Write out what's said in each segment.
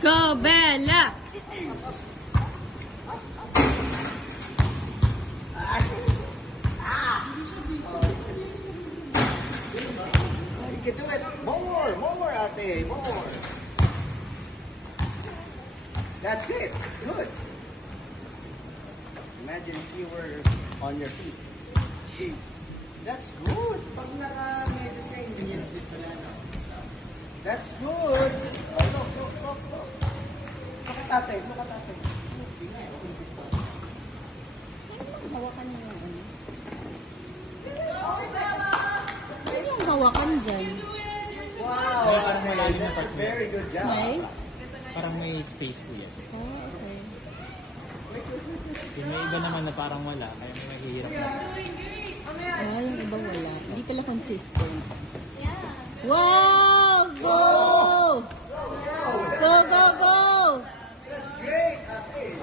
Go, Bella! You can do it. More, ate. More. That's it. Good. Imagine if you were on your feet. That's good. Pag naka-medis ka, hindi yun dito na. That's good. Oh, look. Look at ate. Hawakan mo yung ano. Saan yung hawakan dyan? Wow, ate. That's a very good job. May? Parang may space po yan. Oh, okay. Yung may iba naman na parang wala, kaya may mahihirap na. Ah, yung iba wala. Hindi pala consistent. Wow! Go! Go! That's great, ate.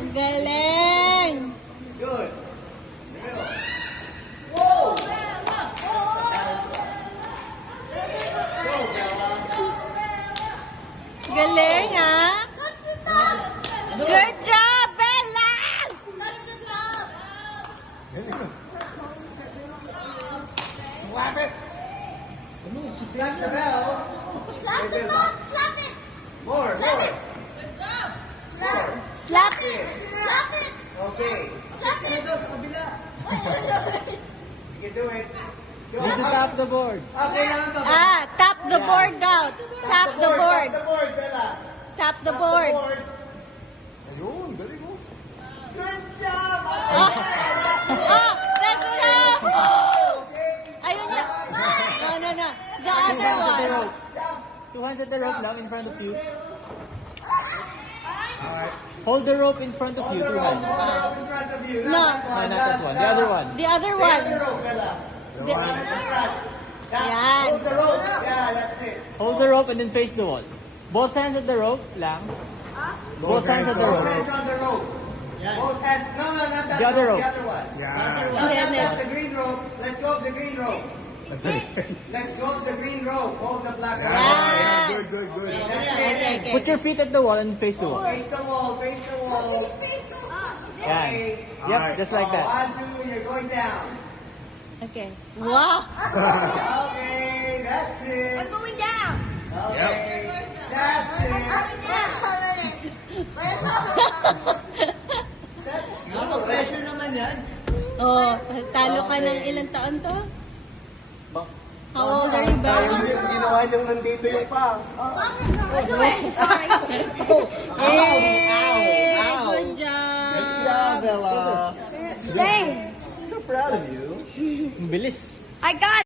Ang galing! Good. Whoa! Go, Bella. Galing, ha? Good job, Bella! Slap it. Slap the bell. Slap the dog, slap it! More. Slap! Slap it! Okay. Slap it! Ito, sa kabila. You can do it. Go. Need to tap the board. Okay, lang ito. Tap the board out. Tap the board. Tap the board, Bella. Tap the board. Ayun, galing mo. Good job! Oh, that's enough! Okay. Ayun na. No. The other Two hands at the one. rope. 2 hands at the rope lang in front of you. Alright. Hold the rope in front of you, 2 hands. Hold the rope in front of you. No. No, not that one. The other one. The other The one. other rope, Bella. The- One at the front. Yan. Hold the rope. Yeah, that's it. Hold the rope and then face the wall. Both hands at the rope lang. Both hands at the Both rope. hands on the rope. Both hands. No, not that The other rope. rope. The other one. Yeah. No, Okay, that's the green rope. Let's go of the green rope. Let's go of the green rope. Hold the black rope. Yeah. Good. That's it. Put your feet at the wall and face the wall. Face the wall. Yan. Okay. Yep, just like that. 1, 2, you're going down. Okay. Wow. Okay, that's it. I'm going down! Okay, that's it. That's good. Pressure naman yan. Oh, talo ka ng ilang taon to? How old are you, Bella? Ginawa niyang nandito yung pa. Sorry. Hey, Ow. good job. Good job, Bella. Dang! So proud of you. Ang bilis. I got